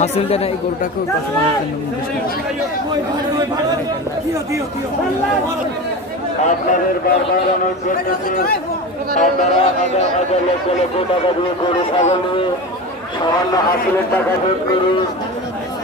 হাসিল দেন এই গরুটাকে। আপনাদের বারবার অনুরোধ করতেছি, আপনারা হাজার হাজার লক্ষ লক্ষ টাকা দিয়ে গরু ছাগল নিয়ে সামান্য হাসিলের টাকা শোধ করুন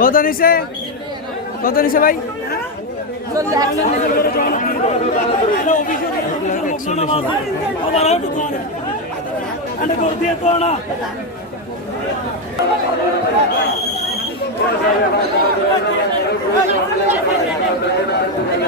কত নিছে? কত নিছে ভাই? ভাই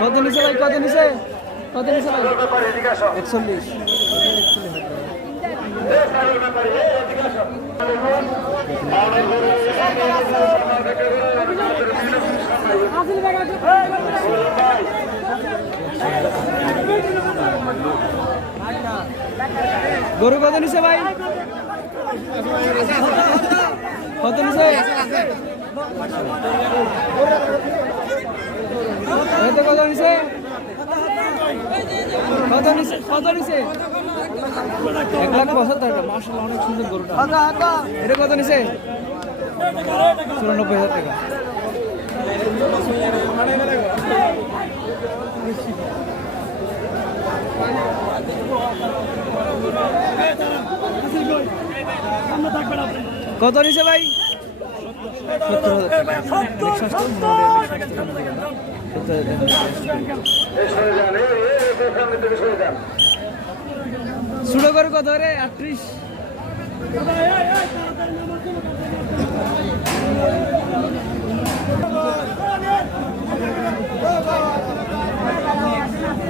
কত নিছে ভাই? কত নিছে কত নিছে ভাই? একচল্লিশ। গরু কত নিছে ভাই? কত এতে কত নিছে? কত নিছে? কত নিছে? এক লাখ পঁচাত্তর টাকা। মার্শাল অনেক সুন্দর গরুটা। এটা কত নিছে? চুরানব্বই হাজার টাকা। কত নিছে ভাই? ছোট করে কত আটত্রিশ।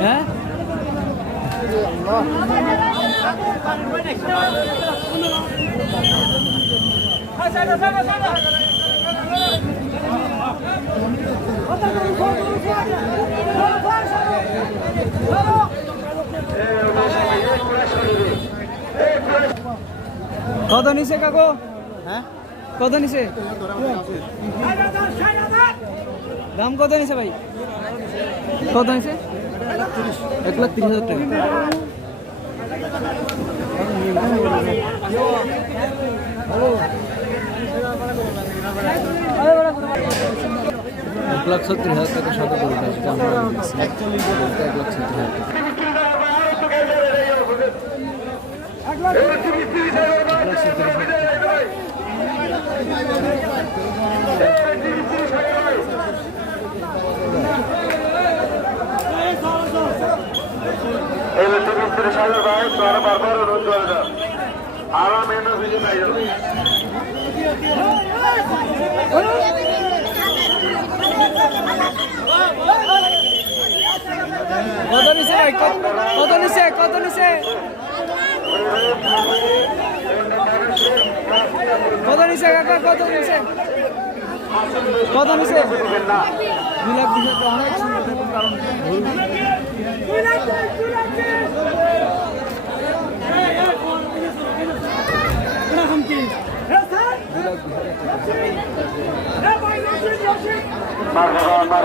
হ্যাঁ? কত নিছে কাকু? হ্যাঁ? কত নিছে? দাম কত নিছে ভাই? কত নিছে? এক লাখ তিরিশ। হাজার টাকা এক লাখ সত্তর হাজার টাকা সাথে করে যেটা আমরা এক লাখ সত্তর হাজার টাকা মিস্ত্রি সাহেব ভাই তোর বারবার অনুরোধ করে দাও আরাম মেনু ভিজে নাই কত ভাই? কত- নিছে? কত নিছে? কত নিছে কাকা? কত নিছে? কত লাখ বিশ হাজার অনেক সুন্দর কারণ মারহাবা